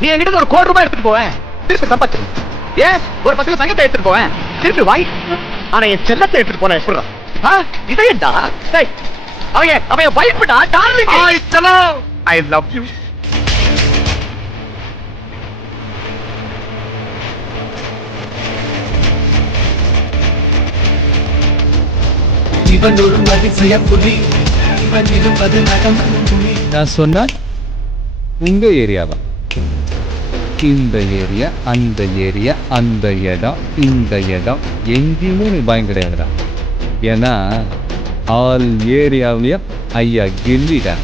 நீ என்கிட்ட ஒரு ₹1,00,00,000 எடுத்துட்டு போவேன், திருப்பி சம்பாதிச்சு ஏன் ஒரு 10 தங்கத்தை எடுத்துட்டு போவேன், திருப்பி வாங்கி. ஆனா என் செல்லத்தை எடுத்துட்டு போன எப்படி இதையண்டா அவன் பயப்படா டார்லிங். I love you. இவன் ஒரு அதிசய புலி, இவன் இருப்பது நடக்கும் புலி. நான் சொன்னா உங்க ஏரியாவா? இந்த ஏரியா, அந்த ஏரியா, அந்த இடம், இந்த இடம் எங்கேயுமே நீ பயம் கிடையாதுடா. ஏன்னா ஆல் ஏரியாவிலையும் ஐயா கில்லிடா.